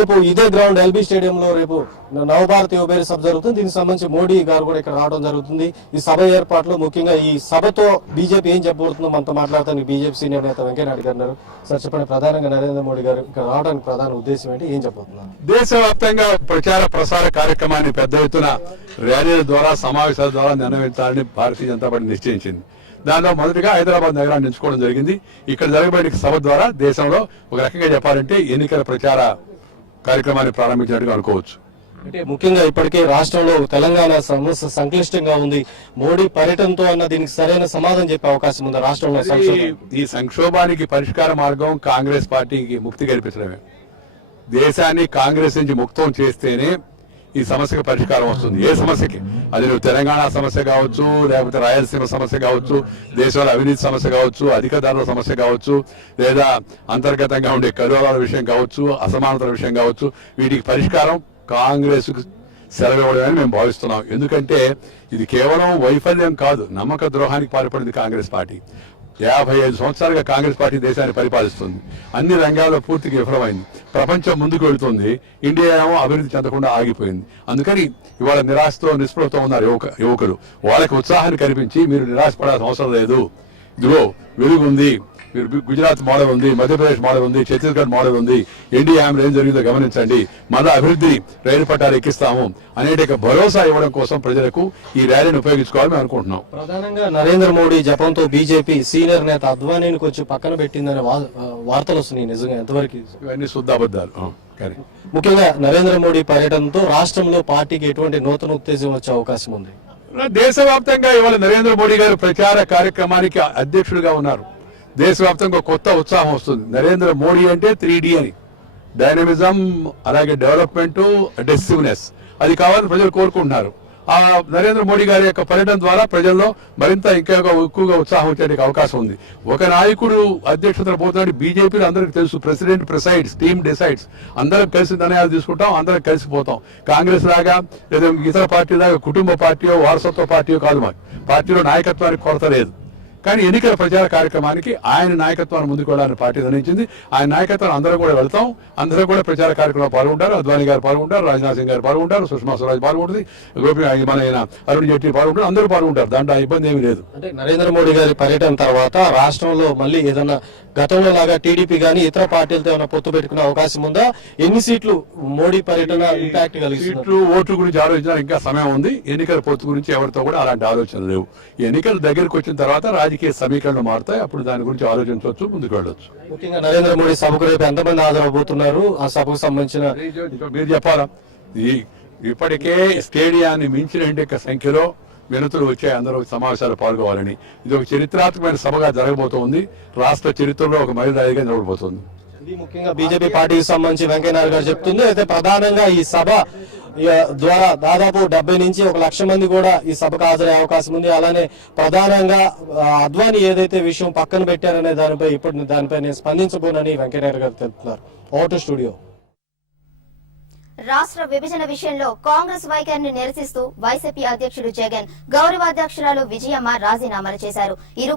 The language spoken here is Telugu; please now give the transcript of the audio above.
రేపు ఇదే గ్రౌండ్ ఎల్బీ స్టేడియంలో రేపు నవభారత యువబేరి సభ జరుగుతుంది. దీనికి సంబంధించి మోడీ గారు కూడా ఇక్కడ రావడం జరుగుతుంది. ఈ సభ ఏర్పాట్లు ముఖ్యంగా ఈ సభతో బీజేపీ ఏం చెప్పబోతుందో మనతో మాట్లాడతానికి బీజేపీ సీనియర్ నేత వెంకయ్యనాయుడు గారు ఉన్నారు. సార్ చెప్పండి, ప్రధానంగా నరేంద్ర మోడీ గారు ఇక్కడ రావడానికి ప్రధాన ఉద్దేశం ఏంటి, ఏం చెప్పబోతున్నారు? దేశవ్యాప్తంగా ప్రచార ప్రసార కార్యక్రమాన్ని పెద్ద ఎత్తున ర్యాలీల ద్వారా సమావేశాల ద్వారా నిర్వహించాలని భారతీయ జనతా పార్టీ నిశ్చయించింది. దానిలో మొదటిగా హైదరాబాద్ నగరాన్ని ఎంచుకోవడం జరిగింది. ఇక్కడ జరగబడే సభ ద్వారా దేశంలో ఒక రకంగా చెప్పాలంటే ఎన్నికల ప్రచార కార్యక్రమాన్ని ప్రారంభించినట్టుగా అనుకోవచ్చు. అంటే ముఖ్యంగా ఇప్పటికే రాష్ట్రంలో తెలంగాణ సమస్య సంక్లిష్టంగా ఉంది. మోడీ పర్యటనతో అన్న దీనికి సరైన సమాధానం చెప్పే అవకాశం ఉంది రాష్ట్రంలో. ఈ సంక్షోభానికి పరిష్కార మార్గం కాంగ్రెస్ పార్టీకి ముక్తి కల్పించడమే. దేశాన్ని కాంగ్రెస్ నుంచి ముక్తం చేస్తేనే ఈ సమస్యకు పరిష్కారం వస్తుంది. ఏ సమస్యకి, అది నువ్వు తెలంగాణ సమస్య కావచ్చు, లేకపోతే రాయలసీమ సమస్య కావచ్చు, దేశంలో అవినీతి సమస్య కావచ్చు, అధిక ధరల సమస్య కావచ్చు, లేదా అంతర్గతంగా ఉండే కరోనాల విషయం కావచ్చు, అసమానతల విషయం కావచ్చు, వీటికి పరిష్కారం కాంగ్రెస్ సెలవు ఇవ్వడమని మేము భావిస్తున్నాం. ఎందుకంటే ఇది కేవలం వైఫల్యం కాదు, నమ్మక ద్రోహానికి పాల్పడింది కాంగ్రెస్ పార్టీ. 55 సంవత్సరాలుగా కాంగ్రెస్ పార్టీ దేశాన్ని పరిపాలిస్తుంది. అన్ని రంగాల్లో పూర్తిగా విఫలమైంది. ప్రపంచం ముందుకు వెళుతుంది, ఇండియా ఏమో అభివృద్ధి చెందకుండా ఆగిపోయింది. అందుకని ఇవాళ నిరాశతో నిస్పృహతో ఉన్నారు యువకులు. వాళ్ళకి ఉత్సాహాన్ని కల్పించి మీరు నిరాశపడాల్సిన అవసరం లేదు, ఇదిగో వెలుగు ఉంది, మీరు గుజరాత్ మోడల్ ఉంది, మధ్యప్రదేశ్ మోడల్ ఉంది, ఛత్తీస్గఢ్ మోడల్ ఉంది, ఎన్డీఏ హామీలో ఏం జరిగిందో గమనించండి, మళ్ళా అభివృద్ధి రైలు పట్టాలు ఎక్కిస్తాము అనేక భరోసా ఇవ్వడం కోసం ప్రజలకు ఈ ర్యాలీని ఉపయోగించుకోవాలని మేము అనుకుంటున్నాం. ప్రధానంగా నరేంద్ర మోడీ జపంతో బీజేపీ సీనియర్ నేత అద్వానీని కొంచెం పక్కన పెట్టిందనే వార్తలు వస్తున్నాయి. నిజంగా ఎంతవరకు? ఇవన్నీ శుద్ధాబద్ధాలు. ముఖ్యంగా నరేంద్ర మోడీ పర్యటనతో రాష్ట్రంలో పార్టీకి ఎటువంటి నూతన ఉత్తేజం వచ్చే అవకాశం ఉంది? దేశవ్యాప్తంగా ఇవాళ నరేంద్ర మోడీ గారు ప్రచార కార్యక్రమానికి అధ్యక్షుడిగా ఉన్నారు. దేశవ్యాప్తంగా కొత్త ఉత్సాహం వస్తుంది. నరేంద్ర మోడీ అంటే 3D అని, డైనమిజం, అలాగే డెవలప్మెంట్, డెసిసివ్నెస్, అది కావాలని ప్రజలు కోరుకుంటున్నారు. ఆ నరేంద్ర మోడీ గారి యొక్క పర్యటన ద్వారా ప్రజల్లో మరింత ఇంకా ఎక్కువగా ఉత్సాహం వచ్చేందుకు అవకాశం ఉంది. ఒక నాయకుడు అధ్యక్షతన పోతున్నాడు. బీజేపీలో అందరికి తెలుసు, ప్రెసిడెంట్ ప్రిసైడ్స్, టీమ్ డిసైడ్స్. అందరం కలిసి నిర్ణయాలు తీసుకుంటాం, అందరం కలిసిపోతాం. కాంగ్రెస్ లాగా లేదా ఇతర పార్టీ లాగా కుటుంబ పార్టీయో వారసత్వ పార్టీయో కాదు. మాకు పార్టీలో నాయకత్వానికి కొరత లేదు. కానీ ఎన్నికల ప్రచార కార్యక్రమానికి ఆయన నాయకత్వాన్ని ముందుకు వెళ్ళాలని పార్టీ నిర్ణయించింది. ఆయన నాయకత్వాన్ని అందరూ కూడా వెళ్తాం, అందరూ కూడా ప్రచార కార్యక్రమంలో పాల్గొంటారు. అద్వానీ గారు పాల్గొంటారు, రాజ్నాథ్ సింగ్ గారు పాల్గొంటారు, సుష్మా స్వరాజ్ పాల్గొంటుంది, మన అరుణ్ జైట్లీ పాల్గొంటారు, అందరూ పాల్గొంటారు. దాంట్లో ఇబ్బంది ఏమీ లేదు. అంటే నరేంద్ర మోడీ గారి పర్యటన తర్వాత రాష్ట్రంలో మళ్ళీ ఏదన్నా గతంలో లాగా టీడీపీ గానీ ఇతర పార్టీలతో ఏమైనా పొత్తు పెట్టుకునే అవకాశం ఉందా? ఎన్ని సీట్లు మోడీ పర్యటన ఇంపాక్ట్ కలిగిస్తుంది? సీట్లు, ఓట్లు గురించి ఆలోచించడానికి ఇంకా సమయం ఉంది. ఎన్నికల పొత్తు గురించి ఎవరితో కూడా అలాంటి ఆలోచనలు లేవు. ఎన్నికలు దగ్గరకు వచ్చిన తర్వాత రాజకీయ సమీకరణలు మారుతాయి, అప్పుడు దాని గురించి ఆలోచించవచ్చు, ముందుకు వెళ్ళొచ్చు. ముఖ్యంగా నరేంద్ర మోడీ సభకు రేపు ఎంతమంది హాజరవబోతున్నారు? ఆ సభకు సంబంధించిన మీరు చెప్పాలా? ఇప్పటికే స్టేడియాన్ని మించిన సంఖ్యలో వినతులు వచ్చాయి అందరూ సమావేశాలు పాల్గొవాలని. ఇది ఒక చరిత్రాత్మకమైన సభగా జరగబోతోంది. రాష్ట్ర చరిత్రలో ఒక మైలురాయిగా నిలబడిపోతుంది. ఇది ముఖ్యంగా బీజేపీ పార్టీకి సంబంధించి వెంకయ్యనాయుడు గారు చెప్తుంది. అయితే ప్రధానంగా ఈ సభ ద్వారా దాదాపు 70 నుంచి 1 లక్ష మంది కూడా ఈ సభకు హాజరయ్యే అవకాశం ఉంది. అలానే ప్రధానంగా అద్వానీ ఏదైతే విషయం పక్కన పెట్టారనే దానిపై నేను స్పందించబోనని వెంకయ్యనాయుడు గారు తెలుపుతున్నారు. Vote studio. రాష్ట్ర విభజన విషయంలో కాంగ్రెస్ వైఖరిని నిరసిస్తూ వైసీపీ అధ్యక్షుడు జగన్, గౌరవాధ్యక్షురాలు విజయమ్మ రాజీనామాలు చేశారు. ఇరు